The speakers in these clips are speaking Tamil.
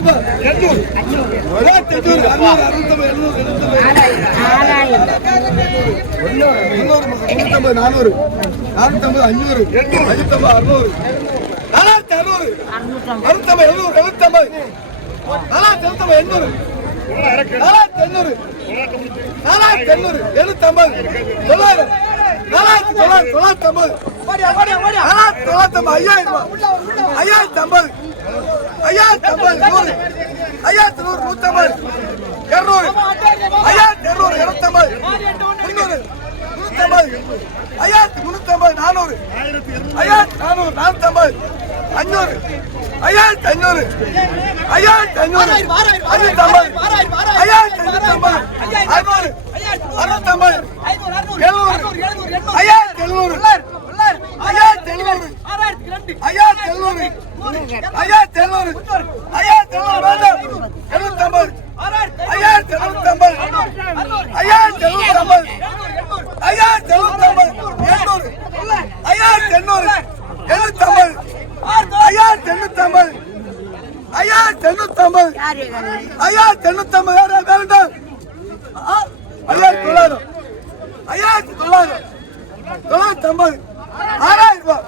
எண்ணூறு மூவாயிரத்தி அறுநூறு அறுநூத்தம்பது எழுநூறு எழுநூத்தம்பது. முன்னூத்தம்பது நானூறு. நானூத்தம்பது அஞ்சூறு ஐநூத்தம்பது அறுநூறு. நாலாயிரத்தி அறுநூறு. அறுநூத்தம்பது எழுநூறு எழுநூத்தம்பது. நாலாயிரத்தி எழுநூத்தம்பது எண்ணூறு. நாலாயிரத்தி எண்ணூறு. நாலாயிரத்தி எண்ணூறு எழுநூத்தம்பது. தொள்ளாயிரம். நாலாயிரத்தி தொள்ளாயிரம் தொள்ளாயிரத்தி ஐம்பது நாலாயிரத்தி தொள்ளாயிரத்தி ஐம்பது ஐயாயிரம் ஐயாயிரத்தி ஐம்பது ஐயாயிரத்தி ஐம்பது நூறு ஐயாயிரத்தி நூறு நூத்தம்பது இருநூறு ஐயாயிரத்தி இருநூறு இருநூத்தம்பது முன்னூறு முன்னூத்தம்பது ஐயாயிரத்தி முன்னூத்தம்பது நானூறு ஐயாயிரத்தி நானூறு நானூத்தம்பது அஞ்சூறு ஐயாயிரத்தி ஐநூறு ஐயாயிரத்தி ஐநூறு அஞ்சூத்தம்பது ஐயாயிரத்தி அஞ்சூத்தம்பது அறுநூறு அறுநூத்தம்பது எழுநூறு ஐயாயிரத்தி எழுநூறு ஐயாயிரத்தி எழுநூறு ஐயாயிரத்தி எழுநூறு ஐயாயிரத்தி எழுநூறு ஐயாயிரத்தி எழுநூறு வேண்டாம் எழுநூத்தம்பது ஐயாயிரத்தி எழுநூத்தம்பது ஐயாயிரத்தி எழுநூத்தம்பது ஐயாயிரத்தி எழுநூத்தம்பது எண்ணூறு ஐயாயிரத்தி எண்ணூறு எழுநூத்தம்பது ஐயாயிரத்தி எண்ணூத்தம்பது ஐயாயிரத்தி எண்ணூத்தம்பது யாராவது வேண்டாம் ஐயாயிரத்தி தொள்ளாயிரம். ஐயாயிரத்தி தொள்ளாயிரம். தொள்ளாயிரத்தி ஐம்பது ஆறாயிரம் ரூபாய்.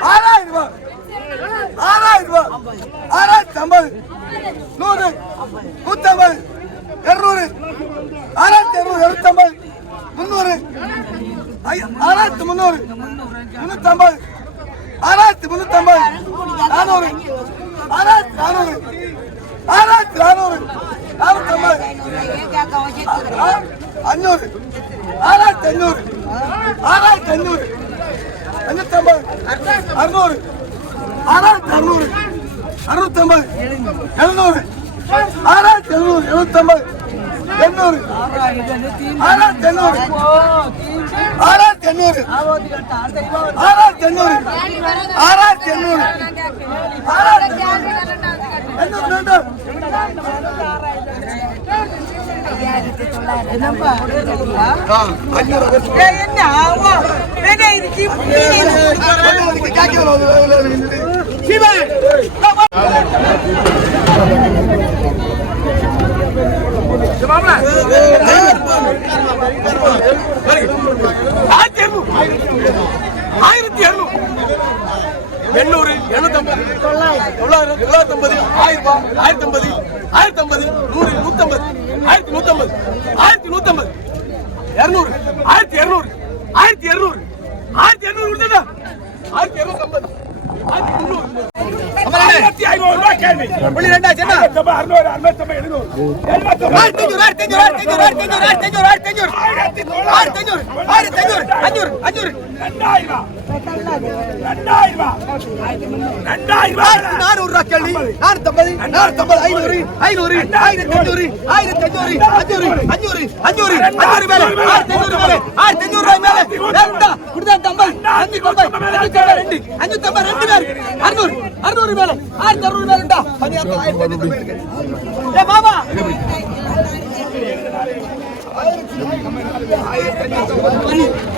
ஆறாயிரம் ரூபாய். ஆறாயிரம் ரூபாய். ஆறாயிரத்தி ஐம்பது நூறு. நூத்தம்பது. இருநூறு. ஆறாயிரத்தி இருநூறு எழுநூத்தம்பது முந்நூறு. ஆறாயிரத்தி முந்நூறு. முன்னூத்தம்பது ஆறாயிரத்தி முன்னூத்தம்பது നാനൂറ്. നാനൂറ്. ആറായിരത്തി നാനൂറ്. ആയിരത്തമ്പത് അഞ്ഞൂറ്. ആറായിരത്തി അഞ്ഞൂറ്. ആറായിരത്തി അഞ്ഞൂറ്. അഞ്ഞൂറ്റമ്പത് അറുന്നൂറ്. ആറായിരത്തി അറുന്നൂറ്. അറുപത്തമ്പത് എഴുന്നൂറ്. ആറായിരത്തി എഴുന്നൂറ്. എഴുപത്തമ്പത് എണ്ണൂറ്. ആറായിരത്തി എണ്ണൂറ്. ആറായിരത്തി എണ്ണൂറ്. ആറായിരത്തി ആറായിരത്തി എണ്ണൂറ് ആറായിരത്തി എണ്ണൂറ് ശിവ ஆயிரத்தி இருநூறு எண்ணூறு எழுநூத்தம்பது. தொள்ளாயிரம் தொள்ளாயிரத்தி ஐம்பது ஆயிரம் ரூபாய் ஆயிரத்தி ஐம்பது ஆயிரத்தி ஐம்பது நூறு நூத்தம்பது. ஆயிரத்தி நூத்தம்பது. ஆயிரத்தி நூத்தம்பது. இருநூறு. ஆயிரத்தி இருநூறு. ஆயிரத்தி இருநூறு. ஆயிரத்தி இருநூறு கொடுத்ததா ஆயிரத்தி இருநூத்தம்பது. ஆயிரத்தி முந்நூறு. ஆயிரத்தி ஐநூறு ரூபாய் கேள்வி புள்ளி ரெண்டா சின்ன அறுநூறு அறுநூத்தம்பது எழுநூறு ஆயிரத்தி ஐநூறு ஆயிரத்தி ஐநூறு ஆயிரத்தி ஐநூறு ஆயிரத்தி ஐநூறு ஆயிரத்தி ஐநூறு ஆயிரத்தி ஐநூறு ஆயிரத்தி ஐநூறு அஞ்சூறு அஞ்சூறு ரெண்டாயிரம் ரெண்டாயிரம் ரெண்டாயிரம் நானூறு ரூபாய் கேள்வி நானூத்தி ஐம்பது நானூத்தி ஐம்பது ஐநூறு ஐநூறு ஆயிரத்தி ஐநூறு ஆயிரத்தி ஐநூறு அஞ்சூறு அஞ்சூறு அஞ்சூறு அஞ்சூறு மேல ஆயிரத்தி ஐநூறு மேல ஆயிரத்தி ஐநூறு ரூபாய் மேல ரெண்டா குடுத்தா ஐம்பது அஞ்சூத்தி ஐம்பது ரெண்டு அஞ்சூத்தி ஐம்பது ரெண்டு பேர் அறுநூறு அறுநூறு ಮೇಲೆ ಆರು ತರೂರ್ ಮೇಲೆ ಉಂಟಾ ಹನಿ ಅಂತ ಏ ಬಾಬಾ ಆಯ್ತು